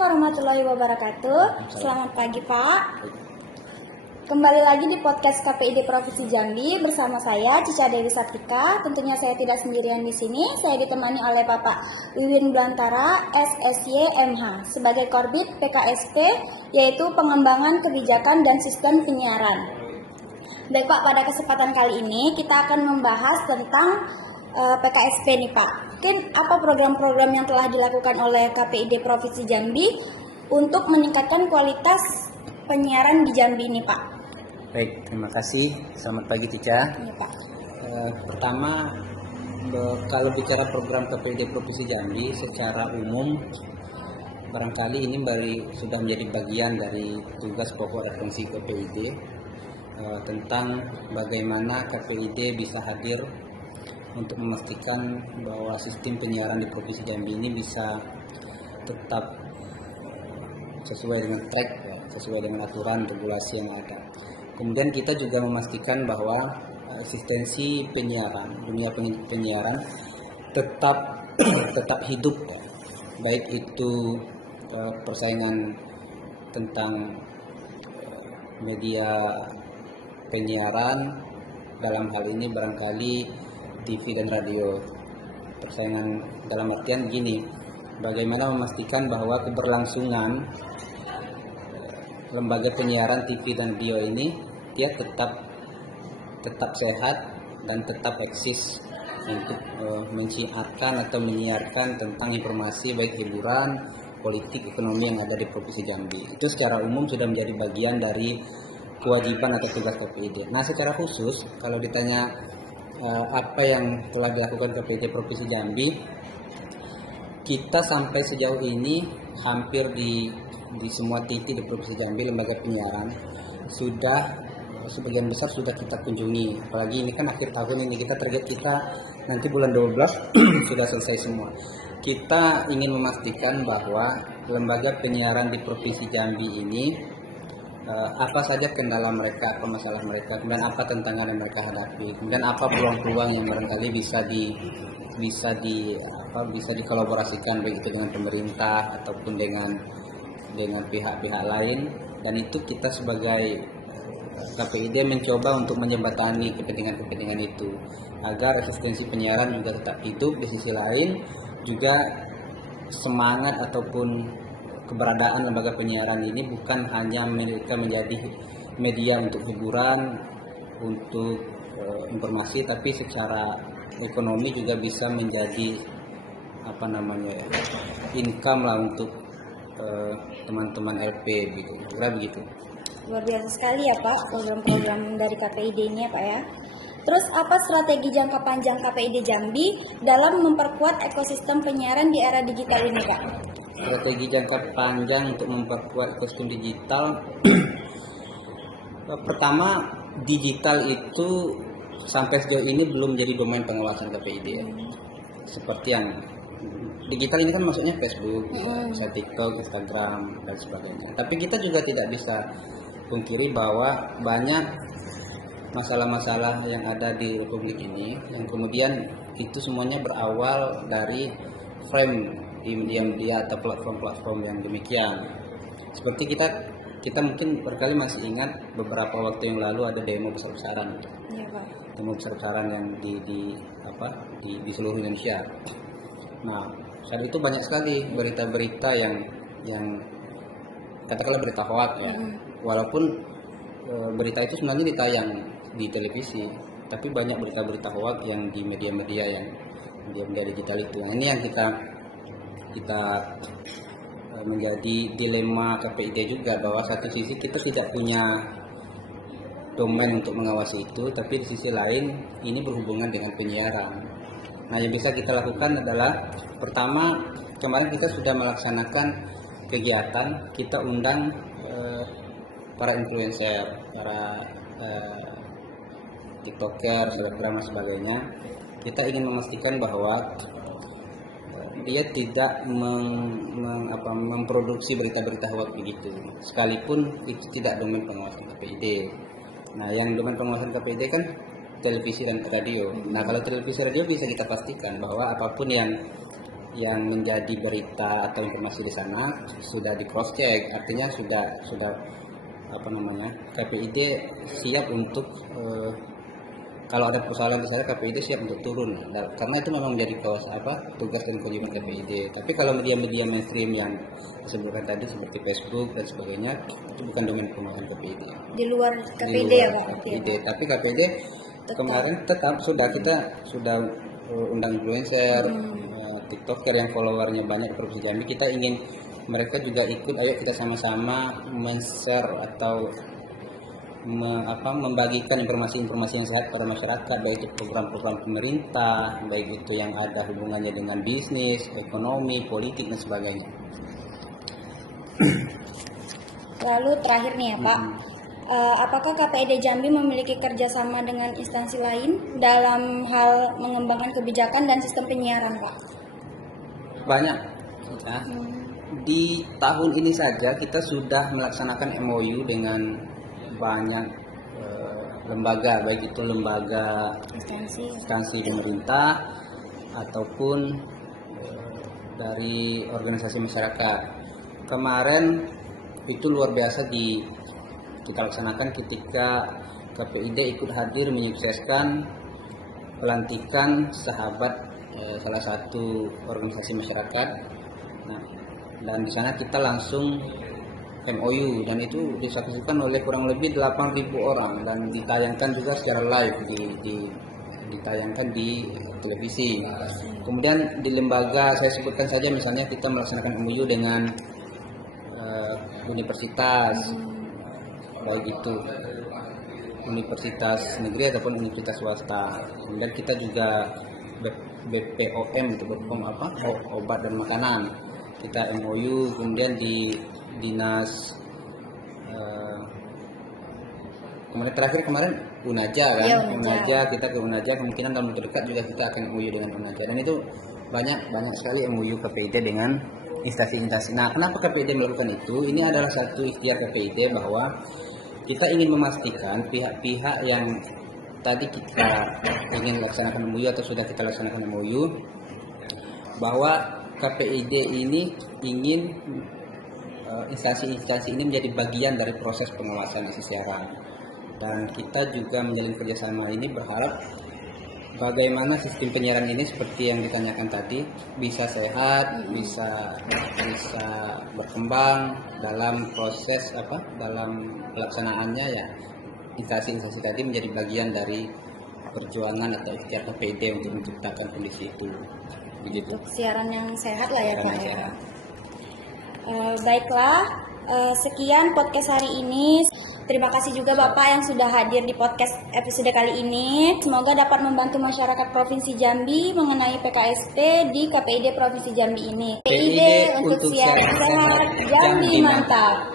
warahmatullahi wabarakatuh. Selamat pagi Pak. Kembali lagi di podcast KPID Provinsi Jambi bersama saya Cica Dewi Satika. Tentunya saya tidak sendirian di sini. Saya ditemani oleh Bapak Wiwin Belantara, SSY MH sebagai Korbit PKSP, yaitu Pengembangan Kebijakan dan Sistem Penyiaran. Baik Pak, pada kesempatan kali ini kita akan membahas tentang PKSP nih Pak. Mungkin apa program-program yang telah dilakukan oleh KPID Provinsi Jambi untuk meningkatkan kualitas penyiaran di Jambi ini Pak? Baik, terima kasih. Selamat pagi Tica. Iya Pak. Pertama, kalau bicara program KPID Provinsi Jambi secara umum, barangkali ini sudah menjadi bagian dari tugas pokok dan fungsi KPID tentang bagaimana KPID bisa hadir untuk memastikan bahwa sistem penyiaran di Provinsi Jambi ini bisa tetap sesuai dengan track, sesuai dengan aturan regulasi yang ada. Kemudian kita juga memastikan bahwa eksistensi penyiaran, dunia penyiaran tetap hidup, baik itu persaingan tentang media penyiaran, dalam hal ini barangkali TV dan radio. Persaingan dalam artian gini, bagaimana memastikan bahwa keberlangsungan lembaga penyiaran TV dan radio ini dia tetap sehat dan tetap eksis untuk menyiarkan atau menyiarkan tentang informasi baik hiburan, politik, ekonomi yang ada di Provinsi Jambi. Itu secara umum sudah menjadi bagian dari kewajiban atau tugas KPID. Nah, secara khusus kalau ditanya apa yang telah dilakukan KPID Provinsi Jambi, kita sampai sejauh ini hampir di semua titik di Provinsi Jambi lembaga penyiaran sebagian besar sudah kita kunjungi. Apalagi ini kan akhir tahun ini, target kita nanti bulan 12 sudah selesai semua. Kita ingin memastikan bahwa lembaga penyiaran di Provinsi Jambi ini apa saja kendala mereka, apa masalah mereka, kemudian apa tantangan yang mereka hadapi, kemudian apa peluang-peluang yang barangkali bisa dikolaborasikan baik itu dengan pemerintah ataupun dengan pihak-pihak lain. Dan itu kita sebagai KPID mencoba untuk menjembatani kepentingan-kepentingan itu agar eksistensi penyiaran juga tetap hidup. Di sisi lain juga semangat ataupun keberadaan lembaga penyiaran ini bukan hanya mereka menjadi media untuk hiburan, untuk informasi, tapi secara ekonomi juga bisa menjadi income lah untuk teman-teman LP gitu. Kira begitu. Luar biasa sekali ya Pak program-program dari KPID ini ya Pak ya. Terus apa strategi jangka panjang KPID Jambi dalam memperkuat ekosistem penyiaran di era digital ini Pak? Strategi jangka panjang untuk memperkuat ekosistem digital. Pertama, digital itu sampai sejauh ini belum jadi domain pengawasan KPID. Seperti yang digital ini kan maksudnya Facebook, bisa TikTok, Instagram dan sebagainya. Tapi kita juga tidak bisa pungkiri bahwa banyak masalah-masalah yang ada di Republik ini yang kemudian itu semuanya berawal dari frame di media atau platform-platform yang demikian. Seperti kita mungkin berkali masih ingat beberapa waktu yang lalu ada demo besar-besaran. Iya, Pak. Demo besar-besaran yang di seluruh Indonesia. Nah, saat itu banyak sekali berita-berita yang katakanlah berita hoax ya. Walaupun berita itu sebenarnya ditayang di televisi, tapi banyak berita-berita hoax yang di media-media digital itu. Nah, ini yang kita menjadi dilema KPID juga, bahwa satu sisi kita tidak punya domain untuk mengawasi itu, tapi di sisi lain ini berhubungan dengan penyiaran. Nah, yang bisa kita lakukan adalah pertama, kemarin kita sudah melaksanakan kegiatan, kita undang para influencer, para TikToker, selebgram dan sebagainya. Kita ingin memastikan bahwa dia tidak memproduksi berita-berita hoax begitu, sekalipun itu tidak domain pengawasan KPID. Nah, yang domain pengawasan KPID kan televisi dan radio. Nah, kalau televisi radio bisa kita pastikan bahwa apapun yang yang menjadi berita atau informasi di sana sudah di cross check, artinya sudah apa namanya, KPID siap untuk kalau ada persoalan di sana KPID siap untuk turun, karena itu memang menjadi tugas dan kewajiban KPID. Tapi kalau media-media mainstream yang disebutkan tadi seperti Facebook dan sebagainya itu bukan domain pengawasan KPID. Di luar KPID Di ya luar Pak? KPID. Tapi KPID kemarin tetap kita sudah undang influencer, TikToker yang followernya banyak di Provinsi Jambi. Kita ingin mereka juga ikut, ayo kita sama-sama men-share atau membagikan informasi-informasi yang sehat pada masyarakat, baik itu program-program pemerintah, baik itu yang ada hubungannya dengan bisnis, ekonomi, politik dan sebagainya. Lalu terakhir nih ya Pak, apakah KPID Jambi memiliki kerjasama dengan instansi lain dalam hal mengembangkan kebijakan dan sistem penyiaran Pak? Banyak. Ya. Di tahun ini saja kita sudah melaksanakan MOU dengan banyak lembaga, baik itu lembaga instansi pemerintah ataupun dari organisasi masyarakat. Kemarin itu luar biasa kita laksanakan ketika KPID ikut hadir menyukseskan pelantikan sahabat salah satu organisasi masyarakat. Nah, dan di sana kita langsung MOU dan itu disaksikan oleh kurang lebih 8.000 orang dan ditayangkan juga secara live ditayangkan di televisi. Kemudian di lembaga saya sebutkan saja, misalnya kita melaksanakan MOU dengan universitas, baik itu universitas negeri ataupun universitas swasta. Kemudian kita juga BPOM itu obat dan makanan, kita MOU. Kemudian di dinas kemudian terakhir kemarin Unaja kan, ya, Unaja, kita ke Unaja, kemungkinan dalam waktu dekat juga kita akan MOU dengan Unaja, dan itu banyak sekali MOU KPID dengan instansi-instansi. Nah, kenapa KPID melakukan itu? Ini adalah satu ikhtiar KPID bahwa kita ingin memastikan pihak-pihak yang tadi kita ingin laksanakan MOU atau sudah kita laksanakan MOU, bahwa KPID ini ingin instansi-instansi ini menjadi bagian dari proses pengawasan isi siaran, dan kita juga menjalin kerjasama ini berharap bagaimana sistem penyiaran ini seperti yang ditanyakan tadi bisa sehat, bisa berkembang dalam proses dalam pelaksanaannya, ya instansi-instansi tadi menjadi bagian dari perjuangan atau ikhtiar KPID untuk menciptakan kondisi itu. Begitu. Untuk siaran yang sehat lah ya Pak ya. Sehat. Baiklah, sekian podcast hari ini. Terima kasih juga Bapak yang sudah hadir di podcast episode kali ini. Semoga dapat membantu masyarakat Provinsi Jambi mengenai PKSP di KPID Provinsi Jambi ini. PID untuk siaran sehat, Jambi mantap.